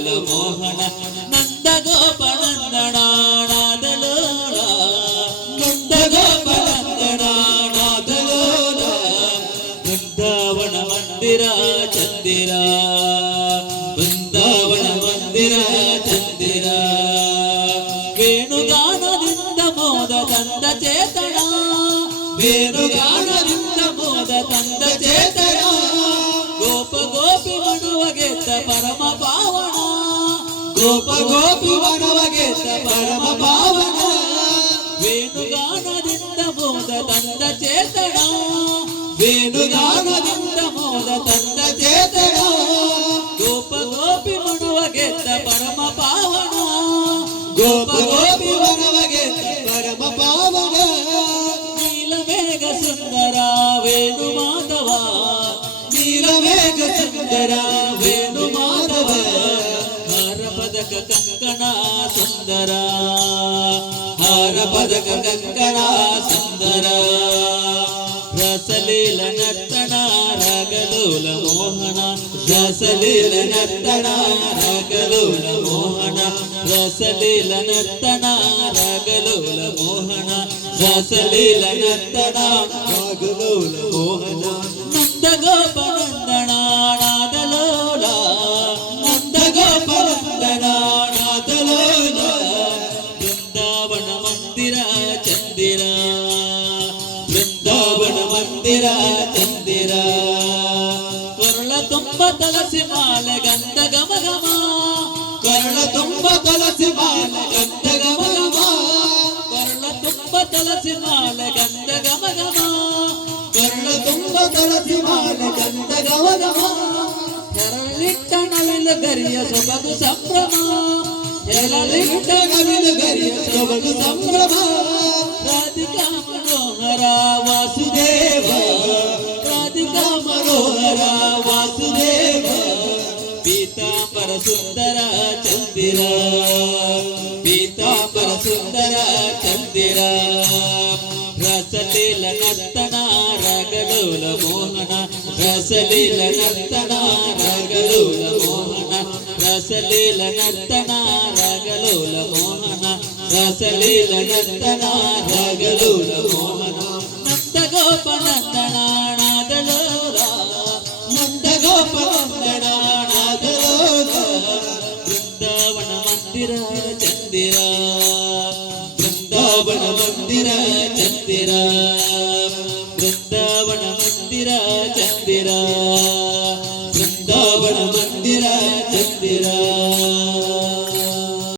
ರಾಗಲೋಲ ಮೋಹನ ನಂದ ಗೋಪನಂದನಾದಲೋಲ ನಂದ ಗೋಪನಂದನಾದಲೋಲ ಬೃಂದಾವನ ಮಂದಿರ ಚಂದಿರ ಬೃಂದಾವನ ಮಂದಿರ ಚಂದಿರ ವೇಣುಗಾನದಿಂದ ಮೋದ ತಂದ ಚೇತನ ವೇಣುಗಾನದಿಂದ ಮೋದ ತಂದ ಚೇತನ ಗೋಪ ಗೋಪಿ ಮನುವಗೆದ್ದ ಪರಮ ಪಾವನ ಗೋಪ ಗೋಪಿ ಮನುವಗೆದ್ದ ಪರಮ ಪಾವನ ವೇಣುಗಾನದಿಂದ ಮೋದ ತಂದ ಚೇತನ ವೇಣುಗಾನದಿಂದ ಮೋದ ತಂದ ಚೇತನ ಗೋಪ ಗೋಪಿ ಮನುವಗೆದ್ದ ಪರಮ ಪಾವನ ಗೋಪ ಗೋಪಿ ಮನುವಗೆದ್ದ ಪರಮ ಪಾವನ ನೀಲಮೇಘ ಸುಂದರ ವೇಣು ಮಾಧವ ನೀಲಮೇಘ ಸುಂದರ ವೇಣು ಮಾಧವ ಹಾರ ಪದಕ ಕಂಕಣ ಸುಂದರ ಹಾರ ಪದಕ ಕಂಕಣ ಸುಂದರ ರಸಲೀಲ ನರ್ತನ ರಾಗಲೋಲ ಮೋಹನ ರಸಲೀಲ ನರ್ತನ ರಾಗಲೋಲ ಮೋಹನ ರಸಲೀಲ ನರ್ತನ ರಾಗಲೋಲ ಮೋಹನ ರಸಲೀಲ ನರ್ತನ ರಾಗಲೋಲ ಮೋಹನ ನಂದ ಗೋಪನಂದನಾದಲೋಲ ನಂದ ಗೋಪನಂದನಾದಲೋಲ ಬೃಂದಾವನ ಮಂದಿರ ಚಂದಿರ ಬೃಂದಾವನ ಮಂದಿರ ಚಂದಿರ ಕೊರಳ ತುಂಬ ತುಳಸಿ ಮಾಲೆ ಗಂಧ ಗಮ ಗಮ ಕೊರಳ ತುಂಬ ತುಳಸಿ ಮಾಲೆ ಗಂಧ ಗಮ ಗಮ ಕೊರಳ ತುಂಬ ತುಳಸಿ ಮಾಲೆ ಗಂಧ ಗಮ ಗಮ ಕೊರಳ ತುಂಬ ತುಳಸಿ ಮಾಲೆ ಗಂಧ ಗಮ ಗಮ ಹೆರಳಿಟ್ಟ ನವಿಲು ಗರಿಯ ಸೊಬಗು ಸಂಭ್ರಮ ಹೆರಳಿಟ್ಟ ನವಿಲು ಗರಿಯ ಸೊಬಗು ಸಂಭ್ರಮ ರಾಧಿಕಾ ಮನೋಹರ ವಾಸುದೇವ ರಾಧಿಕಾ ಮನೋಹರ ವಾಸುದೇವ ಪೀತಾಂಬರ ಸುಂದರ ಚಂದಿರ ಪೀತಾಂಬರ ಸುಂದರ ಚಂದಿರ ರಸಲೀಲ ನರ್ತನ ರಾಗಲೋಲ ಮೋಹನ ರಸಲೀಲ ನರ್ತನ ರಾಗಲೋಲ ಮೋಹನ ರಸಲೀಲ ನರ್ತನ ರಾಗಲೋಲ ಮೋಹನ ರಸಲೀಲ ನರ್ತನ ರಾಗಲೋಲ ಮೋಹನ ನಂದ ಗೋಪನಂದನಾದಲೋಲ ನಂದ ಗೋಪನಂದನಾದಲೋಲ ಬೃಂದಾವನ ಮಂದಿರ ಚಂದಿರ ಬೃಂದಾವನ ಮಂದಿರ ಚಂದಿರ ಬೃಂದಾವನ ಮಂದಿರ ಚಂದಿರ